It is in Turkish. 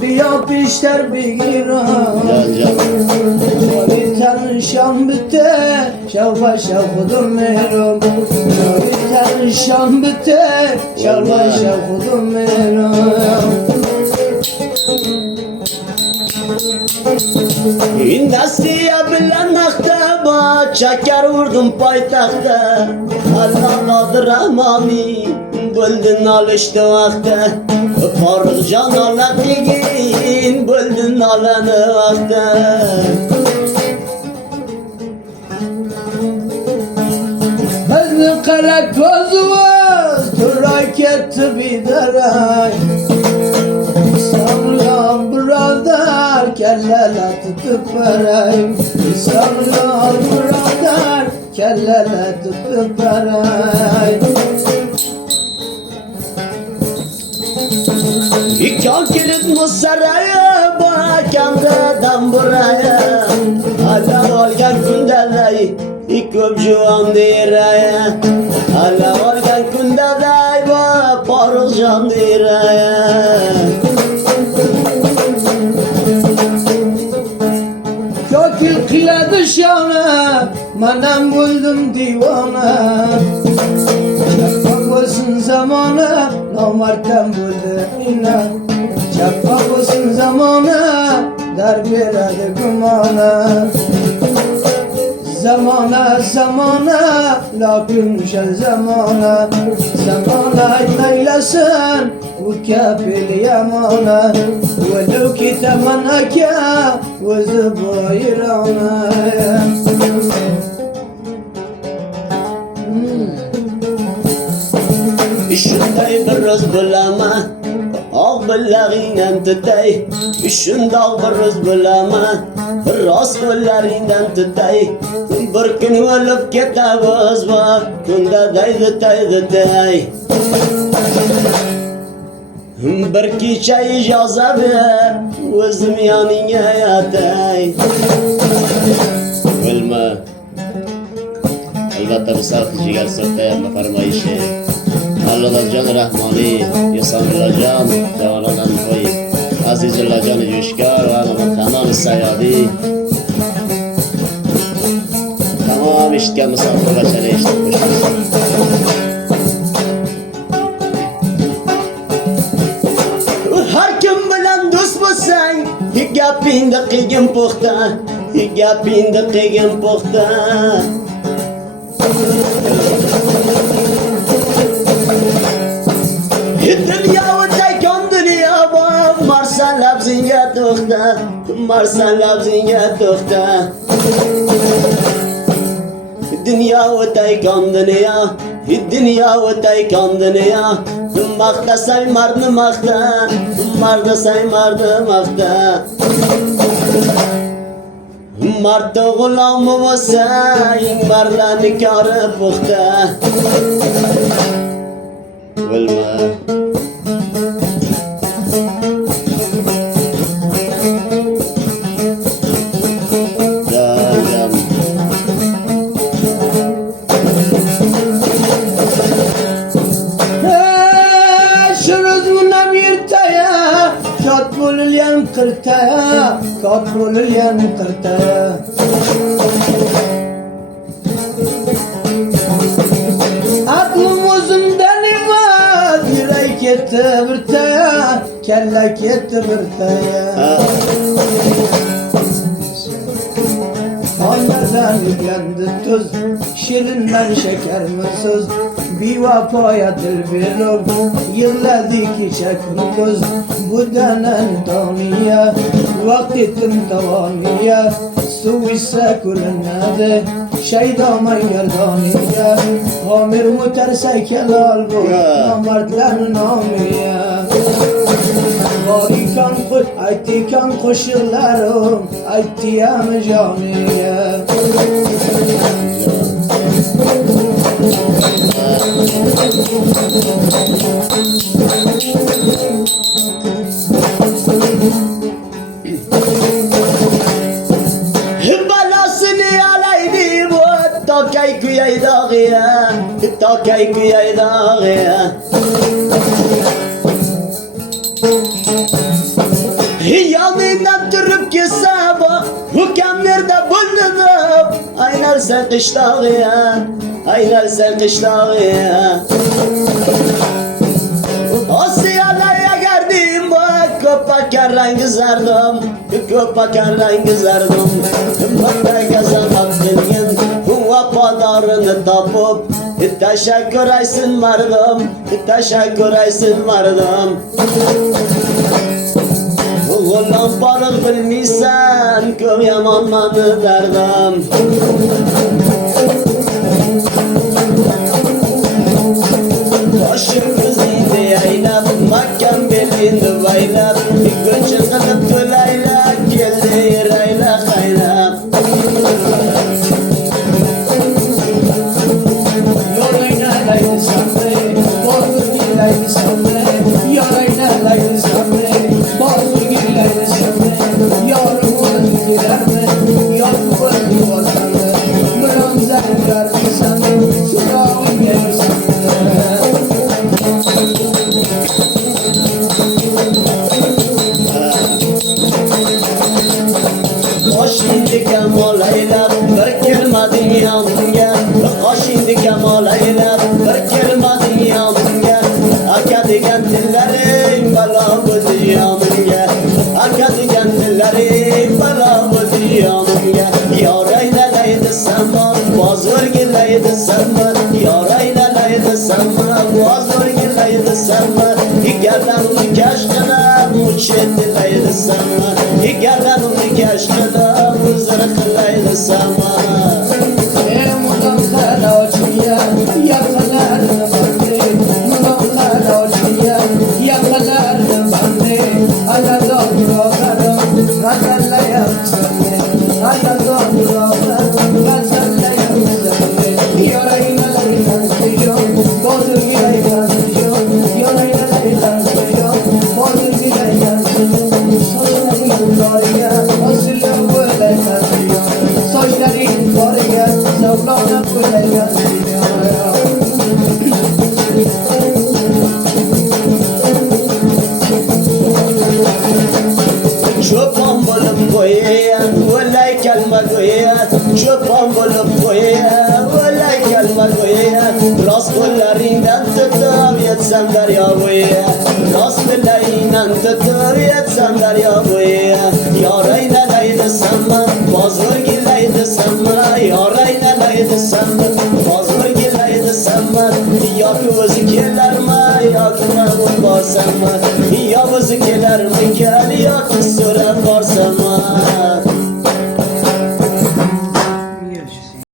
بیا پیشتر بگیرم جاری شام بته شوفا شو خودم میرم جاری شام بته شوفا شو خودم میرم این desteği bilen nakta çeker vurdum paytakta Allah'adır Rahmani buldun alıştı vakte Faruk can Allah digin buldun alanı vakte Bezli kara közümüz Turay ketti bir deray Sağlam buralar kellele tutup vereyim Sağlam buralar kellele tutup vereyim İkan kilit musaraya bakanda'dan buraya Hala olgan kundaday köpjuan diraya Hala olgan kundaday Faruk can diraya Kökül kıladı şana Manam buldum divana Çakmak olsun zamana Namartem buldu inan Çakmak olsun zamana Darbirade gumana Zamana zamana Lakin şel zamana Zamana eylesin وكافل يمانا ولو كتمنك وزبايرنا Şunday bir rız bulama Ağ billerinden tutay Şunday bir rız bulama Ras kollerinden tutay Bir gün ölüp ketavuz var Kunda daydı tay Bir kecha ijozat ber o'zim yoningga yotay O'lma albatta bu safli jigar sirtayapti farmoyishi Alloh Rahmoni Yasamillajon Javonadan qo'y Azizullajon Jo'shkor va Kanon Sayodi Tamom eshitgan musofirlarcha eshitib Har kim bilan do'st bo'lsang gapingda qilgin puxta gapingda qilgin puxta Dünya o'taykan dunyo bor Marsan labzingga to'xta Marsan labzingga to'xta Dünya o'taykan dunyo Dünya o'taykan dunyo Maqtasang mardni maqta Mardasang mardni maqta Mardda g'ulomi bo'lsang Mardlarni kori puxta O'lma Kırtaya, katrolyen kırtaya Aklım özümden imat Yürek etti birtaya Kellek etti birtaya Onlardan yüklendi tuz Şirinler şeker mi söz Bir vafaya dilbilum Yılladı ki çekmi göz Bu denen taniye Vaktitim tavaniye Su ise kulünnede Şeydaman gerdaniye Hamir muterse kelal bu Namertlerin amiye Varikan kut aytikan koşullarım Aytiyem caniye Balasını alaydı bu Takay kuyay dağıya Takay kuyay dağıya Yalnızdan durup gitsem hükümlerde bulundum. Aynar sen kışlağıya, aynar sen kışlağıya. Asyalara geldim bak, köpeklerden kızardım, köpeklerden kızardım. Bakta gezan hakkının, huva padarını tapıp, teşekkür etsin vardım, teşekkür etsin vardım. Oğlan balık bilmişsen, köy yamanmanı derdim. Başımız iyiydi eylem, mahkem belindi baylap. Göçün kılıp tüleyle, geldi yereyle kaynap. Yorayna laylı sandı, bozdur gilaylı sandı. Yorayna laylı sandı, bozdur gilaylı sandı. Yarım oldu gider mi? Yarım oldu olsandı. Bronzer gördü sandı, sırağın gelir sandı. Şimdi kemolayla bir kelmadin yanımga. Şimdi kemolayla bir kelmadin yanımga. Aka degan dillaring balo bo'ldi yonimga. Aka degan dillaring balo bo'ldi yonimga. Yoraylalaydi samon, boz o'rgilaydi samon. Yoraylalaydi samon, boz o'rgilaydi samon. Igallarimni kashqilab, uchetilaydi samon. Igallarimni kashqilab, uzr qilaydi samon. Mudam kalochiya, yaqinlarni bandi. Mudam kalochiya, yaqinlarni bandi. Ayazon rogarim, g'azallayapsan. Ayazon rogarim, g'azallayapsan. Yorayna laylan diyor, bozulgi laylan diyor. Yorayna laylan diyor, bozulgi laylan diyor. So'zlaring boriga, osilib bo'laylan diyor. So'zlaring boriga, zavlonib bo'laylan diyor. Cho'pon bo'lib qo'yayan, o'lay kalma qo'yayan. Cho'pon bo'lib qo'yayan, o'lay kalma qo'yayan. Rost qo'llaringdan tutib yetsam daryo bo'yiga. Rost qo'llaringdan tutib yetsam daryo bo'yiga. Yoraylalaydi samma, boz o'rgilaydi samma. Yoraylalaydi samma, boz o'rgilaydi samma. Yoki o'zi kelarmi, yoki men borsammi? Yo o'zi kelarmi, yoki so'ra